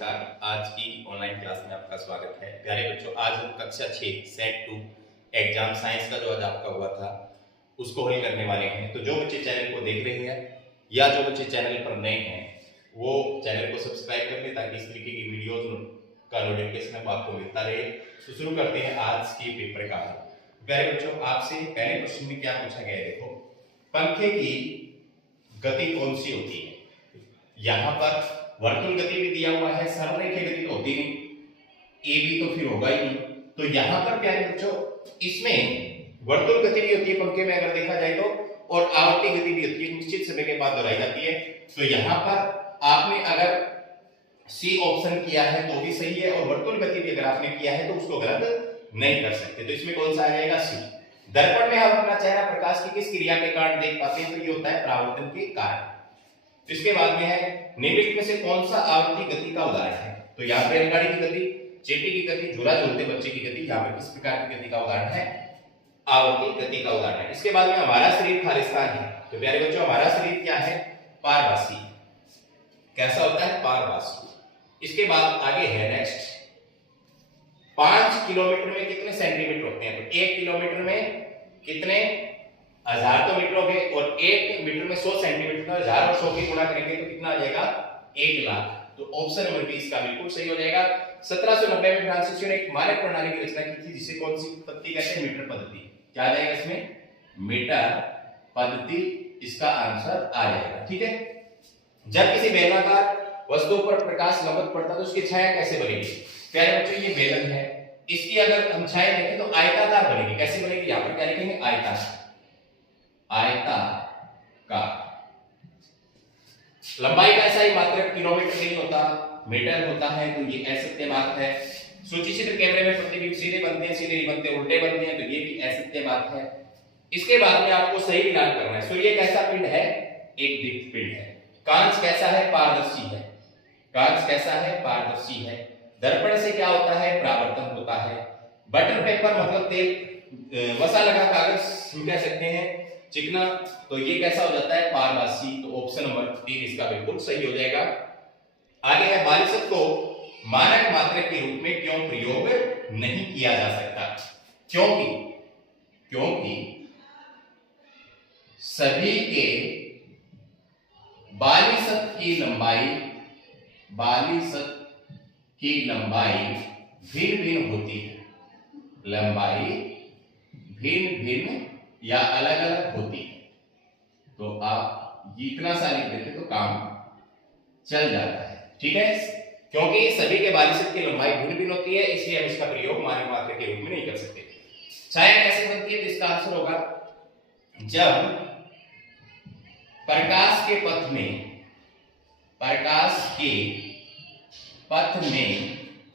नमस्कार। आज की ऑनलाइन क्लास में आपका स्वागत है। प्यारे बच्चों, आज हम कक्षा 6 सेट 2 एग्जाम साइंस का जो आज आपका हुआ था उसको हल करने वाले हैं। तो जो बच्चे चैनल को देख रहे हैं या जो बच्चे चैनल पर नए हैं वो चैनल को सब्सक्राइब कर लें ताकि इस तरीके की वीडियोज का नोटिफिकेशन आपको मिलता रहे। तो शुरू करते हैं आज के पेपर का हल। प्यारे बच्चों, आपसे पहले प्रश्न में क्या पूछा गया है, देखो, पंखे की गति कौन सी होती है। यहाँ पर वर्तुल गति भी दिया हुआ है, सरलरेखीय गति तो होती नहीं, ए बी तो फिर होगा ही नहीं। तो यहाँ पर प्यारे बच्चों इसमें वर्तुल गति भी होती है पंखे में अगर देखा जाए तो, और आवर्ती गति भी होती है, निश्चित समय के बाद दोहराई जाती है। तो यहाँ पर आपने अगर सी ऑप्शन किया है तो भी सही है, और वर्तुल गति भी अगर आपने किया है तो उसको गलत नहीं कर सकते। तो इसमें कौन सा आ जाएगा, सी। दर्पण में हम अपना चेहरा प्रकाश की किस क्रिया के कारण देख पाते हैं, तो ये होता है परावर्तन के कारण। इसके बाद में है निम्नलिखित में से कौन सा आवर्ती गति का उदाहरण है। तो यहाँ पे रेलगाड़ी की गति, चींटी की गति, झूला झूलते बच्चे की गति, यहाँ पे किस प्रकार की गति का उदाहरण है, आवर्ती गति का उदाहरण है। इसके बाद में हमारा शरीर खालिस्तान है। तो प्यारे बच्चों, हमारा शरीर क्या है, पारभासी। कैसा होता है, पारभासी। इसके बाद आगे है नेक्स्ट, 5 किलोमीटर में कितने सेंटीमीटर होते हैं। तो 1 किलोमीटर में कितने, 1000 तो मीटर हो गए, और 1 मीटर में 100 सेंटीमीटर, 1000 और 100 की गुणा करेंगे तो कितना आ जाएगा, 1 लाख। तो ऑप्शन नंबर 20 का बिल्कुल सही हो जाएगा। 1790 में फ्रांसिस ने एक मानक प्रणाली की रचना की थी जिसे कौन सी पद्धति कहते हैं, मीटर पद्धति। क्या आ जाएगा इसमें, मीटर पद्धति, इसका आंसर आ जाएगा। ठीक है। जब किसी बेलनाकार वस्तु पर प्रकाश लंबवत पड़ता है तो उसकी छाया कैसे बनेगी। प्यारे बच्चों, ये बेलन है, इसकी अगर हम छाया देखें तो आयताकार बनेगी। कैसे बनेगी, यहां पर क्या लिखेंगे, आयताकार। लंबाई का ऐसा ही मात्रक किलोमीटर नहीं होता, मीटर होता है। तो ये असत्य बात है। सूची चित्र कैमरे में प्रतिबिंब सीधे बनते हैं, सीधे नहीं बनते, उल्टे बनते हैं, तो ये भी असत्य बात है। इसके बाद में आपको सही मिलान करना है। सूर्य कैसा पिंड है, एक दीप्त पिंड है। कांच कैसा है, पारदर्शी है। कांच कैसा है, पारदर्शी है। दर्पण से क्या होता है, परावर्तन होता है। बटर पेपर मतलब तेल, वसा लगा कागज हम कह सकते हैं, चिकना। तो ये कैसा हो जाता है, पारभासी। तो ऑप्शन नंबर 3 इसका बिल्कुल सही हो जाएगा। आगे है, बालिशत को मानक मात्रक के रूप में क्यों प्रयोग नहीं किया जा सकता। क्योंकि सभी के बालिशत की लंबाई भिन्न भिन्न होती है। लंबाई भिन्न भिन्न या अलग अलग होती है। तो आप इतना सा लिख देते तो काम चल जाता है। ठीक है। क्योंकि सभी के बालिशत की लंबाई भिन्न भिन्न होती है, इसलिए हम इसका प्रयोग मानक मात्रक के रूप में नहीं कर सकते। छाया कैसे बनती है, तो इसका आंसर होगा, जब प्रकाश के पथ में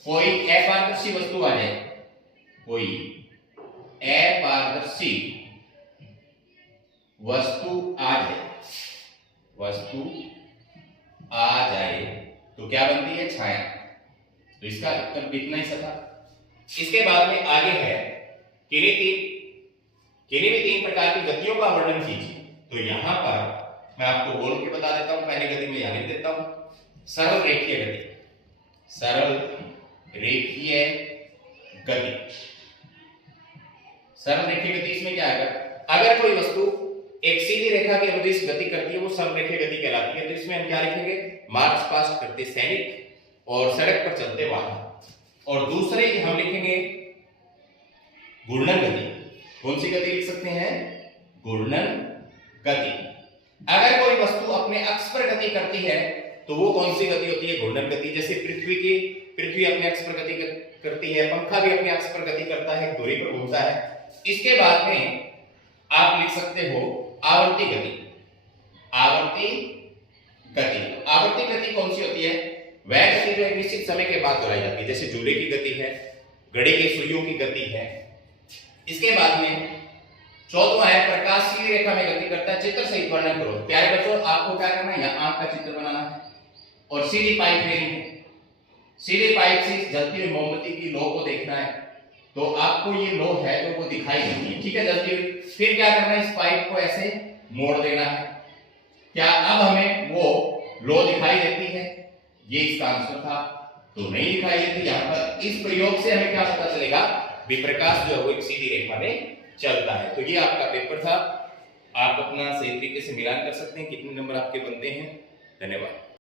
कोई अपारदर्शी वस्तु आ जाए, कोई अपारदर्शी वस्तु आ जाए तो क्या बनती है, छाया। तो इसका उत्तर इतना ही सा था। इसके बाद में आगे है, किन्हीं भी 3 प्रकार की गतियों का वर्णन कीजिए। तो यहां पर मैं आपको बोल के बता देता हूं, पहली गति में यहां लिख देता हूं, सरल रेखीय गति। सरल रेखीय गति इसमें क्या आएगा, अगर कोई वस्तु एक सीधी रेखा की अवधि से गति करती है वो सरल रेखीय गति कहलाती है। तो इसमें हम क्या लिखेंगे, मार्च पास्ट करते सैनिक और सड़क पर चलते वाहन। और दूसरे हम लिखेंगे घूर्णन गति। कौन सी गति लिख सकते हैं, घूर्णन गति। अगर कोई वस्तु अपने अक्ष पर गति करती है तो वो कौन सी गति होती है, घूर्णन गति। जैसे पृथ्वी अपने अक्ष पर गति करती है, पंखा भी अपने अक्ष पर गति करता है, धुरी पर घूमता है। इसके बाद में आप लिख सकते हो आवर्ती गति। आवर्ती गति कौन सी होती है, वह गति जो एक निश्चित समय के बाद दोहराई जाती है। जैसे झूले की गति है, घड़ी की सुइयों की गति है। इसके बाद में 14वां है, प्रकाश सीधी रेखा में गति करता है। चित्र सहित वर्णन करो। प्यारे बच्चों, आपको क्या करना है, यहाँ आंख का चित्र बनाना है और सीधी पाइप लेनी है। सीधी पाइप से जलती हुई मोमबत्ती की लौ को देखना है। तो आपको ये लौ है जो वो दिखाई देती है, ठीक है, जलती हुई। फिर क्या करना है, इस पाइप को ऐसे मोड़ देना है। क्या अब हमें वो लौ दिखाई देती है, ये इसका आंसर था। तो नहीं दिखाई देती। यहाँ पर इस प्रयोग से हमें क्या पता चलेगा, विप्रकाश जो है वो एक सीधी रेखा में चलता है। तो ये आपका पेपर था, आप अपना सही तरीके से मिलान कर सकते हैं, कितने नंबर आपके बनते हैं। धन्यवाद।